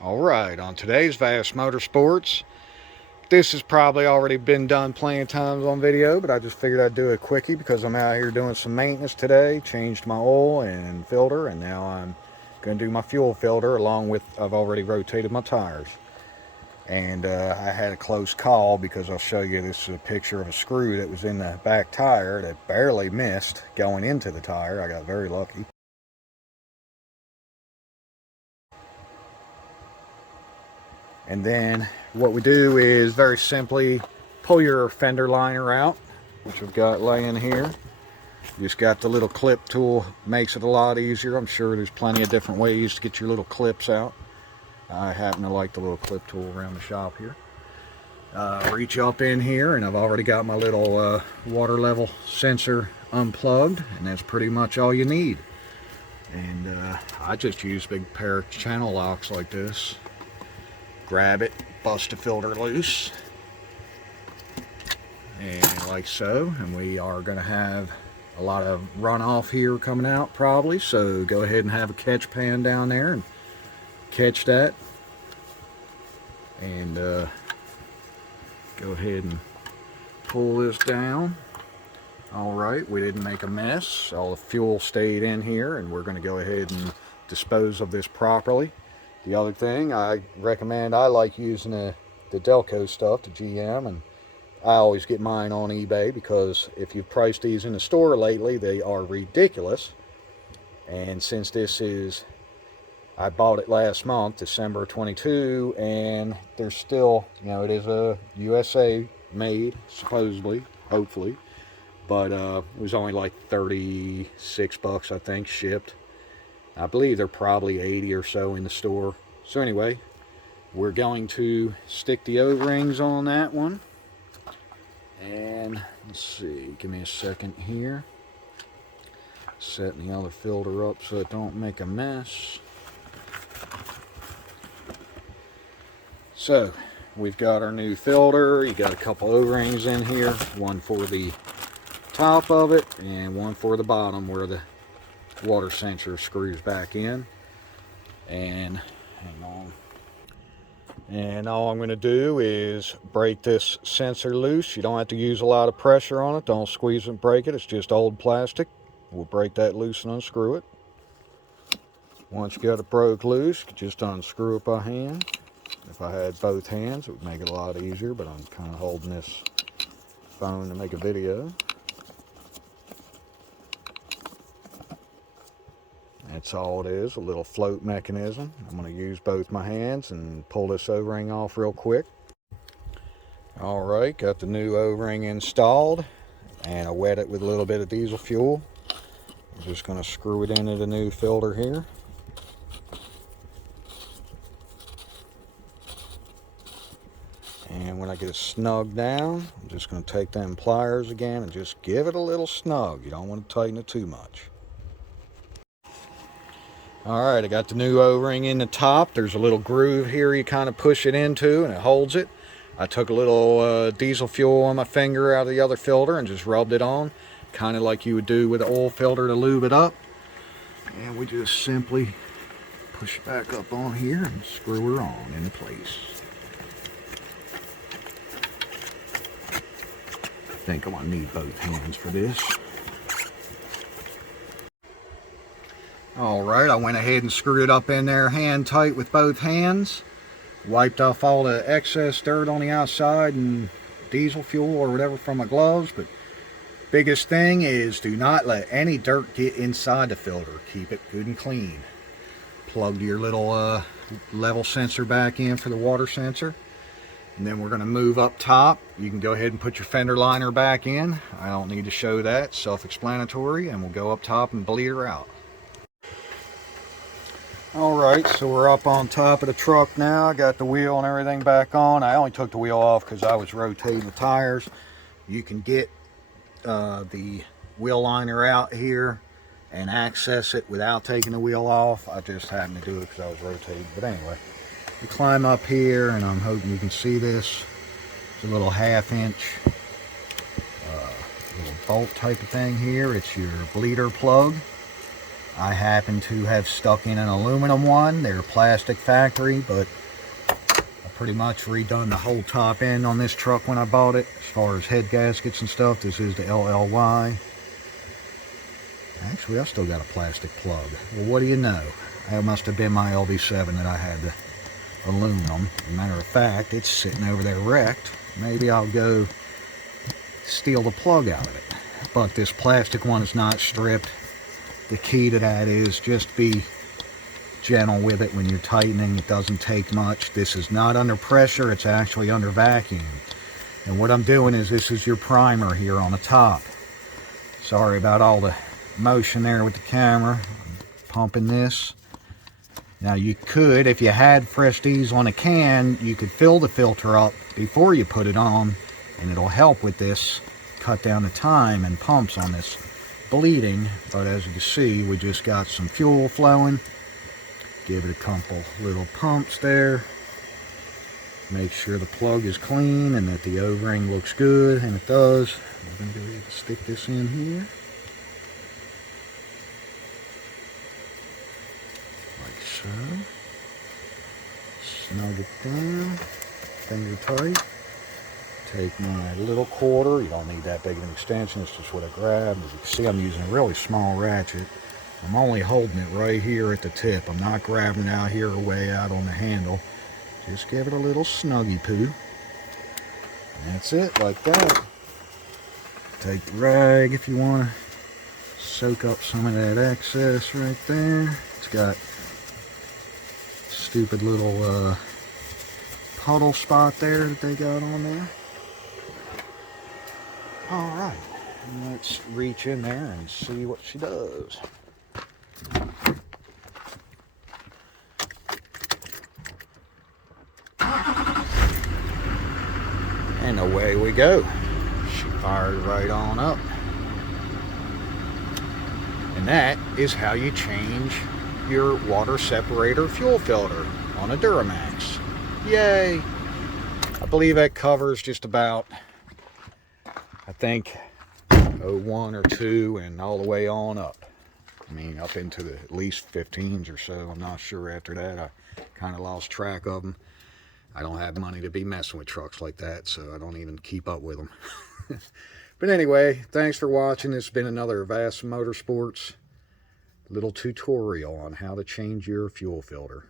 Alright, on today's Vassmotorsports, this has probably already been done plenty of times on video, but I just figured I'd do a quickie because I'm out here doing some maintenance today. Changed my oil and filter, and now I'm going to do my fuel filter along with, I've already rotated my tires. And I had a close call because I'll show you, this is a picture of a screw that was in the back tire that barely missed going into the tire. I got very lucky. And then what we do is very simply pull your fender liner out, which we've got laying here. You just got the little clip tool, makes it a lot easier. I'm sure there's plenty of different ways to get your little clips out. I happen to like the little clip tool around the shop here. Reach up in here, and I've already got my little water level sensor unplugged, and that's pretty much all you need. And I just use a big pair of channel locks like this. Grab it, bust the filter loose, and like so. And we are going to have a lot of runoff here coming out probably, so go ahead and have a catch pan down there and catch that. And go ahead and pull this down. Alright, we didn't make a mess. All the fuel stayed in here, and we're going to go ahead and dispose of this properly. The other thing I recommend, I like using the Delco stuff, the GM, and I always get mine on eBay because if you've priced these in the store lately, they are ridiculous. And since this is, I bought it last month, December 22, and they're still, you know, it is a USA made, supposedly, hopefully, but it was only like 36 bucks, I think, shipped. I believe they're probably 80 or so in the store. So anyway, we're going to stick the O-rings on that one. And let's see, give me a second here. Setting the other filter up so it don't make a mess. So we've got our new filter. You got a couple O-rings in here, one for the top of it and one for the bottom where the water sensor screws back in. And hang on. And all I'm going to do is break this sensor loose. You don't have to use a lot of pressure on it. Don't squeeze and break it. It's just old plastic. We'll break that loose and unscrew it. Once you got it broke loose, you just unscrew it by hand. If I had both hands, it would make it a lot easier, but I'm kind of holding this phone to make a video. That's all it is, a little float mechanism. I'm going to use both my hands and pull this O-ring off real quick. Alright, got the new O-ring installed, and I wet it with a little bit of diesel fuel. I'm just going to screw it into the new filter here. And when I get it snug down, I'm just going to take them pliers again and just give it a little snug. You don't want to tighten it too much. Alright, I got the new O-ring in the top. There's a little groove here you kind of push it into and it holds it. I took a little diesel fuel on my finger out of the other filter and just rubbed it on, kind of like you would do with an oil filter to lube it up. And we just simply push it back up on here and screw her on into place. I think I'm going to need both hands for this. Alright, I went ahead and screwed it up in there hand tight with both hands. Wiped off all the excess dirt on the outside and diesel fuel or whatever from my gloves. But biggest thing is do not let any dirt get inside the filter. Keep it good and clean. Plug your little level sensor back in for the water sensor. And then we're going to move up top. You can go ahead and put your fender liner back in. I don't need to show that. Self-explanatory. And we'll go up top and bleed her out. Alright, so we're up on top of the truck now. I got the wheel and everything back on. I only took the wheel off because I was rotating the tires. You can get the wheel liner out here and access it without taking the wheel off. I just happened to do it because I was rotating. But anyway, you climb up here, and I'm hoping you can see this. It's a little 1/2 inch little bolt type of thing here. It's your bleeder plug. I happen to have stuck in an aluminum one. They're plastic factory, but I pretty much redone the whole top end on this truck when I bought it. As far as head gaskets and stuff, this is the LLY. Actually, I still got a plastic plug. Well, what do you know? That must have been my LB7 that I had the aluminum. As a matter of fact, it's sitting over there wrecked. Maybe I'll go steal the plug out of it. But this plastic one is not stripped. The key to that is just be gentle with it when you're tightening. It doesn't take much. This is not under pressure, it's actually under vacuum. And what I'm doing is, this is your primer here on the top. Sorry about all the motion there with the camera. I'm pumping this. Now you could, if you had Prestige on a can, you could fill the filter up before you put it on, and it'll help with this, cut down the time and pumps on this bleeding. But as you can see, we just got some fuel flowing. Give it a couple little pumps there. Make sure the plug is clean and that the O-ring looks good, and it does. We're going to go ahead and stick this in here. Like so. Snug it down. Finger tight. Take my little quarter. You don't need that big of an extension. It's just what I grabbed. As you can see, I'm using a really small ratchet. I'm only holding it right here at the tip. I'm not grabbing it out here or way out on the handle. Just give it a little snuggy poo. That's it, like that. Take the rag if you want to soak up some of that excess right there. It's got stupid little puddle spot there that they got on there. Alright, let's reach in there and see what she does. And away we go. She fired right on up. And that is how you change your water separator fuel filter on a Duramax. Yay! I believe that covers just about, I think, 01 or 2 and all the way on up. I mean, up into the at least 15s or so. I'm not sure after that. I kind of lost track of them. I don't have money to be messing with trucks like that, so I don't even keep up with them. But anyway, thanks for watching. This has been another Vassmotorsports little tutorial on how to change your fuel filter.